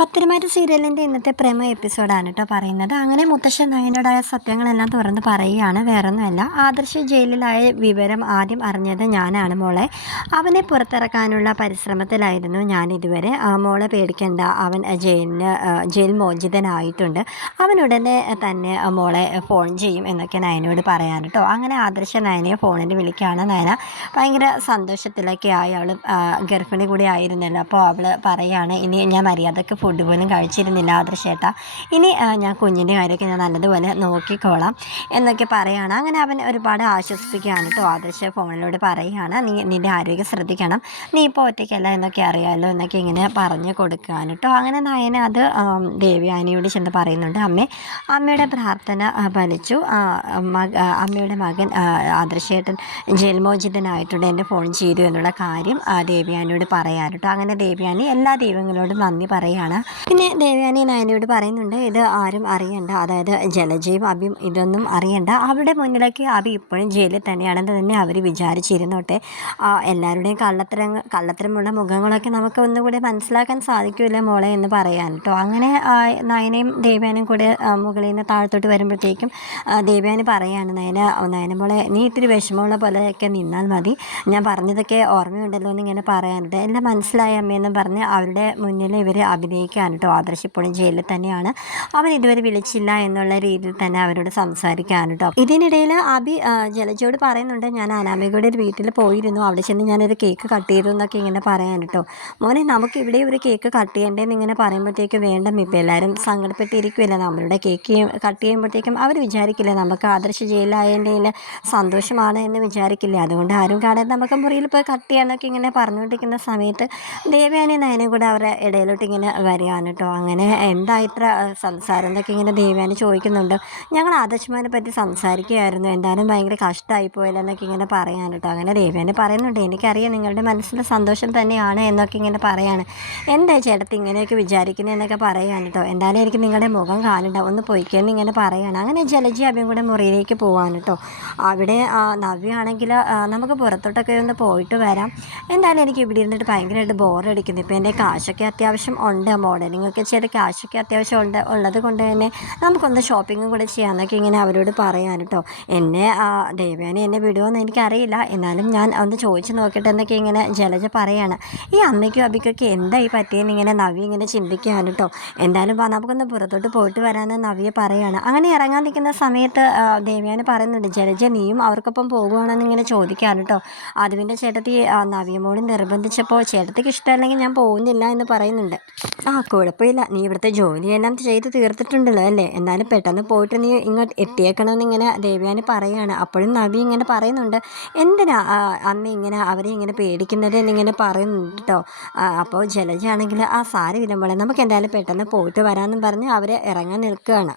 പത്തരമാറ്റ് സീരിയലിൻ്റെ ഇന്നത്തെ പ്രേമ എപ്പിസോഡാണ് കേട്ടോ പറയുന്നത്. അങ്ങനെ മുത്തശ്ശൻ നയനോടായ സത്യങ്ങളെല്ലാം തുറന്ന് പറയുകയാണ്. വേറൊന്നുമല്ല, ആദർശ് ജയിലിലായ വിവരം ആദ്യം അറിഞ്ഞത് ഞാനാണ് മോളെ. അവനെ പുറത്തിറക്കാനുള്ള പരിശ്രമത്തിലായിരുന്നു ഞാൻ ഇതുവരെ. മോളെ പേടിക്കേണ്ട, അവൻ ജയിൽ മോചിതനായിട്ടുണ്ട്. അവനുടനെ തന്നെ മോളെ ഫോൺ ചെയ്യും എന്നൊക്കെ നയനോട് പറയാൻ കേട്ടോ. അങ്ങനെ ആദർശ നയനയെ ഫോണിൽ വിളിക്കുകയാണ്. നയന ഭയങ്കര സന്തോഷത്തിലൊക്കെ ആയി. അവൾ ഗർഭിണി കൂടി ആയിരുന്നല്ലോ. അപ്പോൾ അവൾ പറയുകയാണ്, ഇനി ഞാൻ മര്യാദക്ക് ഫുഡ് പോലും കഴിച്ചിരുന്നില്ല ആദർശേട്ടാ, ഇനി ഞാൻ കുഞ്ഞിൻ്റെ കാര്യമൊക്കെ ഞാൻ നല്ലതുപോലെ നോക്കിക്കോളാം എന്നൊക്കെ പറയുകയാണ്. അങ്ങനെ അവൻ ഒരുപാട് ആശ്വസിപ്പിക്കുകയാണ് കേട്ടോ. ആദർശ ഫോണിലൂടെ പറയുകയാണ്, നീ നിൻ്റെ ആരോഗ്യം ശ്രദ്ധിക്കണം, നീ ഇപ്പോൾ ഒറ്റയ്ക്കല്ല എന്നൊക്കെ അറിയാമല്ലോ എന്നൊക്കെ ഇങ്ങനെ പറഞ്ഞു കൊടുക്കുകയാണ് കേട്ടോ. അങ്ങനെ നയന അത് ദേവയാനിയോട് ചെന്ന് പറയുന്നുണ്ട്. അമ്മയുടെ പ്രാർത്ഥന ഫലിച്ചു, അമ്മയുടെ മകൻ ആദർശേട്ടൻ ജയിൽമോചിതനായിട്ടുണ്ട്, എൻ്റെ ഫോൺ ചെയ്തു എന്നുള്ള കാര്യം ദേവയാനിയോട് പറയാൻ കേട്ടോ. അങ്ങനെ ദേവയാനി എല്ലാ ദൈവങ്ങളോടും നന്ദി പറയുകയാണ്. പിന്നെ ദേവയാനി നയനയോട് പറയുന്നുണ്ട്, ഇത് ആരും അറിയണ്ട, അതായത് ജലജയും അഭിയും ഇതൊന്നും അറിയണ്ട, അവരുടെ മുന്നിലേക്ക് അഭി ഇപ്പോഴും ജയിലിൽ തന്നെയാണെന്ന് തന്നെ അവർ വിചാരിച്ചിരുന്നോട്ടെ. എല്ലാവരുടെയും കള്ളത്തരമുള്ള മുഖങ്ങളൊക്കെ നമുക്ക് ഒന്നുകൂടി മനസ്സിലാക്കാൻ സാധിക്കില്ല മോളെ എന്ന് പറയാൻ കേട്ടോ. അങ്ങനെ നയനയും ദേവയാനും കൂടെ മുകളിൽ നിന്ന് താഴത്തോട്ട് വരുമ്പോഴത്തേക്കും ദേവയാനി പറയാണ്, നയന മോളെ, നീ ഇത്തിരി വിഷമമുള്ള പോലെയൊക്കെ നിന്നാൽ മതി, ഞാൻ പറഞ്ഞതൊക്കെ ഓർമ്മയുണ്ടല്ലോ എന്നിങ്ങനെ പറയാനുണ്ട്. എല്ലാം മനസ്സിലായ അമ്മയെന്ന് പറഞ്ഞ് അവരുടെ മുന്നിൽ ഇവർ അഭിനയിക്കാൻ കേട്ടോ. ആദർശ് ഇപ്പോഴും ജയിലിൽ തന്നെയാണ്, അവൻ ഇതുവരെ വിളിച്ചില്ല എന്നുള്ള രീതിയിൽ തന്നെ അവരോട് സംസാരിക്കാൻ കേട്ടോ. ഇതിനിടയിൽ അഭി ജലജയോട് പറയുന്നുണ്ട്, ഞാൻ അനാമികയുടെ ഒരു വീട്ടിൽ പോയിരുന്നു, അവിടെ ചെന്ന് ഞാനൊരു കേക്ക് കട്ട് ചെയ്തു എന്നൊക്കെ ഇങ്ങനെ പറയാൻ കേട്ടോ. മോനെ, നമുക്ക് ഇവിടെ ഒരു കേക്ക് കട്ട് ചെയ്യേണ്ടതെന്ന് ഇങ്ങനെ പറയുമ്പോഴത്തേക്ക് വേണ്ട, ഇപ്പം എല്ലാവരും സങ്കടപ്പെട്ടിരിക്കുമല്ലോ, നമ്മളുടെ കേക്ക് കട്ട് ചെയ്യുമ്പോഴത്തേക്കും അവർ വിചാരിക്കില്ല നമുക്ക് ആദർശ് ജയിലായതിൻ്റെ സന്തോഷമാണ് എന്ന് വിചാരിക്കില്ല, അതുകൊണ്ട് ആരും കാണാതെ നമുക്ക് മുറിയിൽ പോയി കട്ട് ചെയ്യാന്നൊക്കെ ഇങ്ങനെ പറഞ്ഞുകൊണ്ടിരിക്കുന്ന സമയത്ത് ദേവയാനി നയനും കൂടെ അവരുടെ ഇടയിലോട്ട് ഇങ്ങനെ വരികയാണ് കേട്ടോ. അങ്ങനെ എന്താ ഇത്ര സംസാരം എന്നൊക്കെ ഇങ്ങനെ ദേവയാനി ചോദിക്കുന്നുണ്ട്. ഞങ്ങൾ ആദർശമാനെ പറ്റി സംസാരിക്കുകയായിരുന്നു, എന്തായാലും ഭയങ്കര കഷ്ടമായിപ്പോയല്ലോ എന്നൊക്കെ ഇങ്ങനെ പറയാൻ കേട്ടോ. അങ്ങനെ ദേവയാനി പറയുന്നുണ്ട്, എനിക്കറിയാം നിങ്ങളുടെ മനസ്സിൽ സന്തോഷം തന്നെയാണ് എന്നൊക്കെ ഇങ്ങനെ പറയാണ്. എന്താ ചേട്ടത്തി ഇങ്ങനെയൊക്കെ വിചാരിക്കുന്നത് എന്നൊക്കെ പറയാൻ കേട്ടോ. എന്തായാലും എനിക്ക് നിങ്ങളുടെ മുഖം കാണണ്ട, ഒന്ന് പൊയ്ക്കെന്ന് ഇങ്ങനെ പറയാണ്. അങ്ങനെ ജലജി അഭയും കൂടെ മുറിയിലേക്ക് പോവാൻ കേട്ടോ. അവിടെ നവ്യാണെങ്കിൽ നമുക്ക് പുറത്തോട്ടൊക്കെ ഒന്ന് പോയിട്ട് വരാം, എന്തായാലും എനിക്ക് ഇവിടെ ഇരുന്നിട്ട് ഭയങ്കരമായിട്ട് ബോറടിക്കുന്നു, ഇപ്പോൾ എൻ്റെ കാശൊക്കെ അത്യാവശ്യം ഉണ്ട്, മോഡലിംഗ് ഒക്കെ ചെയ്ത് ക്യാഷൊക്കെ അത്യാവശ്യം ഉള്ളത് കൊണ്ട് തന്നെ നമുക്കൊന്ന് ഷോപ്പിങ്ങും കൂടെ ചെയ്യാമെന്നൊക്കെ ഇങ്ങനെ അവരോട് പറയാൻ കേട്ടോ. ദേവയാനി എന്നെ വിടുമോയെന്ന് എനിക്കറിയില്ല, എന്നാലും ഞാൻ ഒന്ന് ചോദിച്ച് നോക്കട്ടെ എന്നൊക്കെ ഇങ്ങനെ ജലജ പറയാണ്. ഈ അമ്മയ്ക്കും അബിക്കൊക്കെ എന്തായി പറ്റിയെന്ന് ഇങ്ങനെ നവ്യ ഇങ്ങനെ ചിന്തിക്കുകയാണ് കേട്ടോ. എന്തായാലും നമുക്കൊന്ന് പുറത്തോട്ട് പോയിട്ട് വരാമെന്ന് നവ്യ പറയാണ്. അങ്ങനെ ഇറങ്ങാൻ നിൽക്കുന്ന സമയത്ത് ദേവയാനി പറയുന്നുണ്ട്, ജലജ നീയും അവർക്കൊപ്പം പോകുവാണെന്ന് ഇങ്ങനെ ചോദിക്കാൻ കേട്ടോ. അതുവിൻ്റെ ചേട്ടത്തി നവ്യമോട് നിർബന്ധിച്ചപ്പോൾ ചേട്ടത്തിക്ക് ഇഷ്ടമല്ലെങ്കിൽ ഞാൻ പോകുന്നില്ല എന്ന് പറയുന്നുണ്ട്. കുഴപ്പമില്ല, നീ ഇവിടുത്തെ ജോലിയെല്ലാം ചെയ്ത് തീർത്തിട്ടുണ്ടല്ലോ അല്ലേ, എന്നാലും പെട്ടെന്ന് പോയിട്ട് നീ ഇങ്ങോട്ട് എത്തിയേക്കണമെന്ന് ഇങ്ങനെ ദേവയാനി പറയുകയാണ്. അപ്പോഴും നവി ഇങ്ങനെ പറയുന്നുണ്ട്, എന്തിനാ അമ്മ ഇങ്ങനെ അവരെ ഇങ്ങനെ പേടിക്കുന്നത് എന്നിങ്ങനെ പറയുന്നുണ്ട് കേട്ടോ. അപ്പോൾ ജലജയാണെങ്കിൽ സാരമില്ല മോളെ, നമുക്ക് എന്തായാലും പെട്ടെന്ന് പോയിട്ട് വരാമെന്നും പറഞ്ഞ് അവർ ഇറങ്ങാൻ നിൽക്കുകയാണ്.